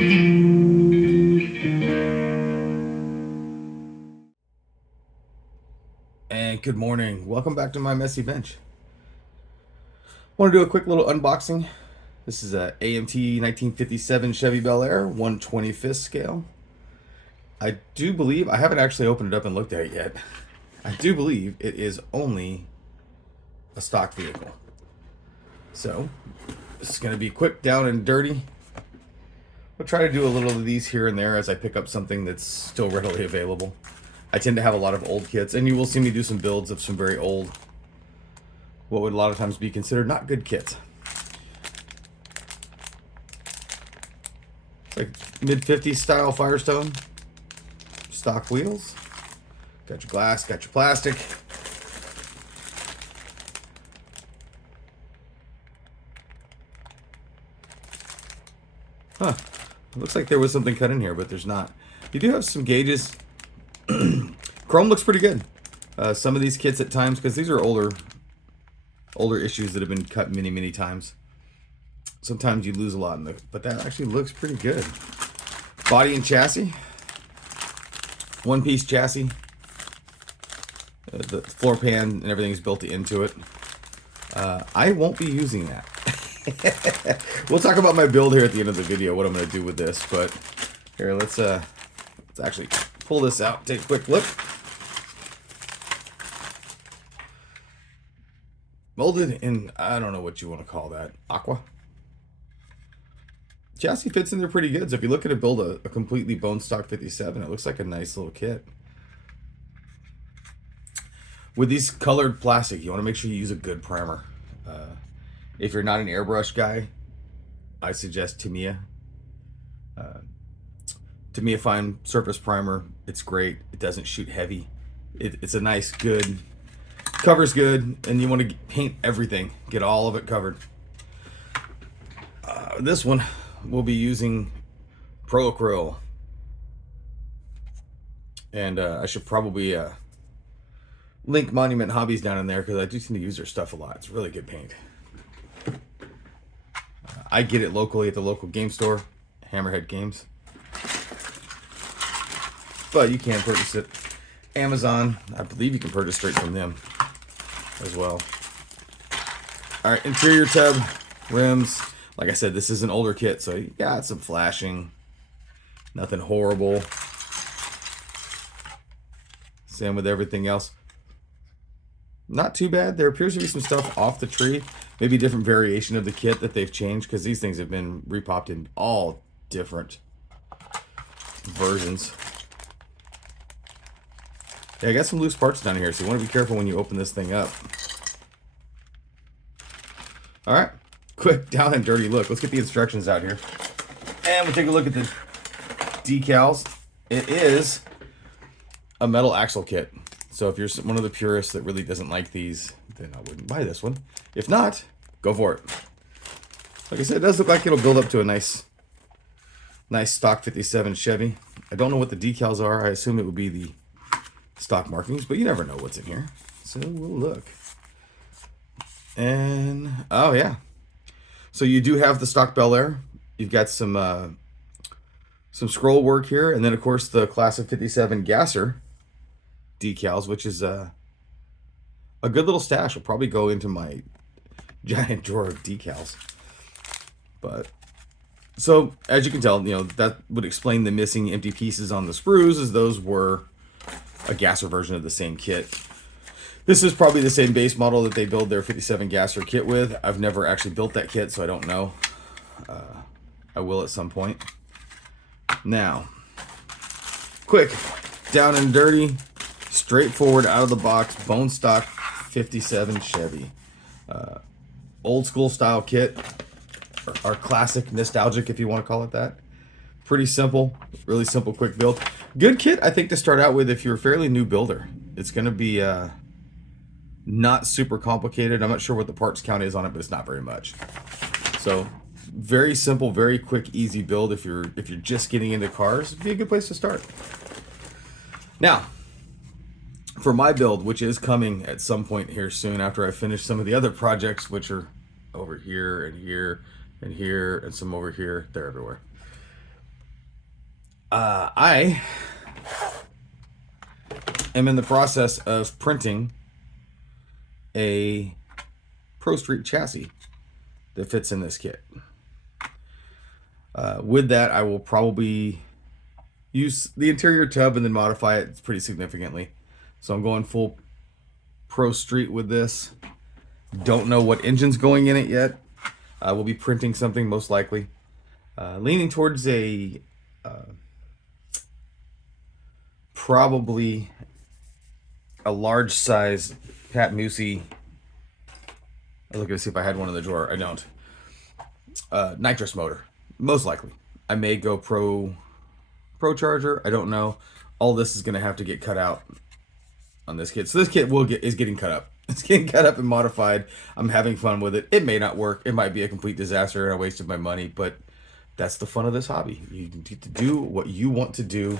And good morning. Welcome back to my messy bench. Want to do a quick little unboxing. This is a AMT 1957 Chevy Bel Air 1/25th scale. I do believe, I haven't actually opened it up and looked at it yet. I do believe it is only a stock vehicle. So, this is going to be quick, down and dirty. I'll try to do a little of these here and there as I pick up something that's still readily available. I tend to have a lot of old kits, and you will see me do some builds of some very old, what would a lot of times be considered not good kits. It's like mid-50s style Firestone. Stock wheels. Got your glass, got your plastic. Huh. It looks like there was something cut in here, but there's not. You do have some gauges. Chrome looks pretty good. Some of these kits at times, because these are older issues that have been cut many times. Sometimes you lose a lot in the, but that actually looks pretty good. Body and chassis. One-piece chassis. The floor pan and everything is built into it. I won't be using that. We'll talk about my build here at the end of the video, what I'm going to do with this. But here, let's actually pull this out, take a quick look. Molded in, I don't know what you want to call that, aqua. Chassis fits in there pretty good. So if you look at it, build a completely bone stock 57, it looks like a nice little kit. With these colored plastic, you want to make sure you use a good primer. If you're not an airbrush guy, I suggest Tamiya. Tamiya Fine Surface Primer. It's great. It doesn't shoot heavy. It's a nice, good, covers good, and you want to paint everything. Get all of it covered. This one, we'll be using Pro Acryl. And I should probably link Monument Hobbies down in there, because I do seem to use their stuff a lot. It's really good paint. I get it locally at the local game store, Hammerhead Games. But you can purchase it. Amazon, I believe you can purchase straight from them as well. Alright, interior tub, rims. Like I said, this is an older kit, so you got some flashing. Nothing horrible. Same with everything else. Not too bad. There appears to be some stuff off the tree. Maybe a different variation of the kit that they've changed, because these things have been repopped in all different versions. Yeah, I got some loose parts down here, so you want to be careful when you open this thing up. Alright, quick, down and dirty look. Let's get the instructions out here. And we'll take a look at the decals. It is a metal axle kit. So if you're one of the purists that really doesn't like these, then I wouldn't buy this one. If not, go for it. Like I said, it does look like it'll build up to a nice stock 57 Chevy. I don't know what the decals are. I assume it would be the stock markings, but you never know what's in here. So we'll look. And, oh yeah. So you do have the stock Bel Air. You've got some scroll work here, and then of course the class of 57 gasser decals, which is a good little stash. Will probably go into my giant drawer of decals. But so as you can tell, you know, that would explain the missing empty pieces on the sprues, as those were a gasser version of the same kit. This is probably the same base model that they build their 57 gasser kit with. I've never actually built that kit, so I don't know. I will at some point. Now, quick, down and dirty, straightforward, out of the box, bone stock 57 Chevy. Old school style kit, or classic, nostalgic if you want to call it that. Pretty simple, really simple, quick build. Good kit, I think, to start out with if you're a fairly new builder. It's going to be not super complicated. I'm not sure what the parts count is on it, but it's not very much. So very simple, very quick, easy build. If you're just getting into cars, it'd be a good place to start. Now, for my build, which is coming at some point here soon after I finish some of the other projects, which are over here and here and here and some over here, they're everywhere. I am in the process of printing a Pro Street chassis that fits in this kit. With that, I will probably use the interior tub and then modify it pretty significantly. So I'm going full Pro Street with this. Don't know what engine's going in it yet. We'll be printing something most likely. Leaning towards a probably a large size Pat Musi. I'm looking to see if I had one in the drawer. I don't. Nitrous motor, most likely. I may go Pro Charger. I don't know. All this is going to have to get cut out on this kit. So this kit is getting cut up. It's getting cut up and modified. I'm having fun with it. It may not work. It might be a complete disaster and I wasted my money, but that's the fun of this hobby. You need to do what you want to do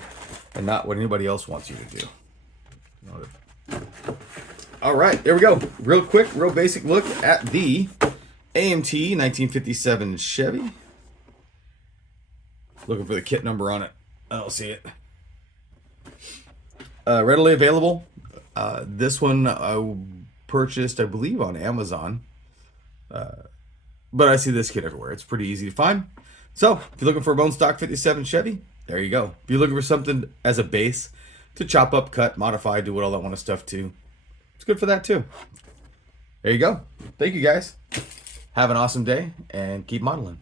and not what anybody else wants you to do. All right, there we go. Real quick, real basic look at the AMT 1957 Chevy. Looking for the kit number on it. I don't see it. Readily available. This one I purchased, I believe, on Amazon. But I see this kit everywhere. It's pretty easy to find. So, if you're looking for a bone stock 57 Chevy, there you go. If you're looking for something as a base to chop up, cut, modify, do all that kind of stuff too, it's good for that too. There you go. Thank you guys. Have an awesome day and keep modeling.